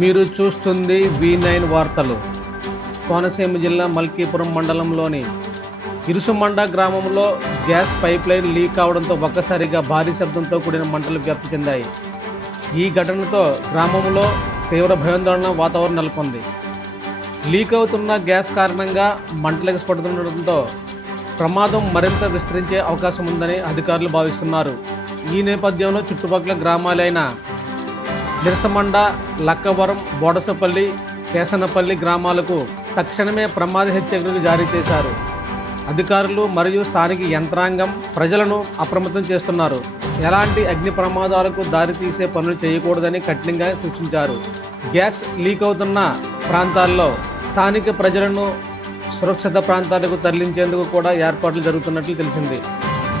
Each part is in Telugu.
మీరు చూస్తుంది V9 వార్తలు. కోనసీమ జిల్లా మల్కీపురం మండలంలోని ఇరుసుమండ గ్రామంలో గ్యాస్ పైప్ లైన్ లీక్ అవడంతో ఒక్కసారిగా భారీ శబ్దంతో కూడిన మంటలు వ్యాప్తి చెందాయి. ఈ ఘటనతో గ్రామంలో తీవ్ర భయాందోళన వాతావరణం నెలకొంది. లీక్ అవుతున్న గ్యాస్ కారణంగా మంటలకు స్ఫుటతుండటంతో ప్రమాదం మరింత విస్తరించే అవకాశం ఉందని అధికారులు భావిస్తున్నారు. ఈ నేపథ్యంలో చుట్టుపక్కల గ్రామాలైన నిరసమండ, లక్కవరం, బోడసపల్లి, కేసనపల్లి గ్రామాలకు తక్షణమే ప్రమాద హెచ్చరికలు జారీ చేశారు. అధికారులు మరియు స్థానిక యంత్రాంగం ప్రజలను అప్రమత్తం చేస్తున్నారు. ఎలాంటి అగ్ని ప్రమాదాలకు దారితీసే పనులు చేయకూడదని కఠినంగా సూచించారు. గ్యాస్ లీక్ అవుతున్న ప్రాంతాల్లో స్థానిక ప్రజలను సురక్షిత ప్రాంతాలకు తరలించేందుకు కూడా ఏర్పాట్లు జరుగుతున్నట్లు తెలిసింది.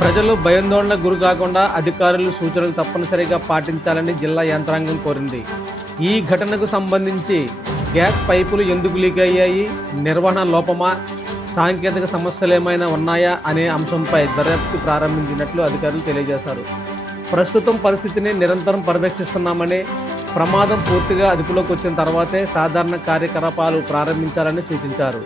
ప్రజలు భయాందోళనకు గురి కాకుండా అధికారులు సూచనలు తప్పనిసరిగా పాటించాలని జిల్లా యంత్రాంగం కోరింది. ఈ ఘటనకు సంబంధించి గ్యాస్ పైపులు ఎందుకు లీక్ అయ్యాయి, నిర్వహణ లోపమా, సాంకేతిక సమస్యలు ఏమైనా ఉన్నాయా అనే అంశంపై దర్యాప్తు ప్రారంభించినట్లు అధికారులు తెలియజేశారు. ప్రస్తుతం పరిస్థితిని నిరంతరం పర్యవేక్షిస్తున్నామని, ప్రమాదం పూర్తిగా అదుపులోకి వచ్చిన తర్వాతే సాధారణ కార్యకలాపాలు ప్రారంభించాలని సూచించారు.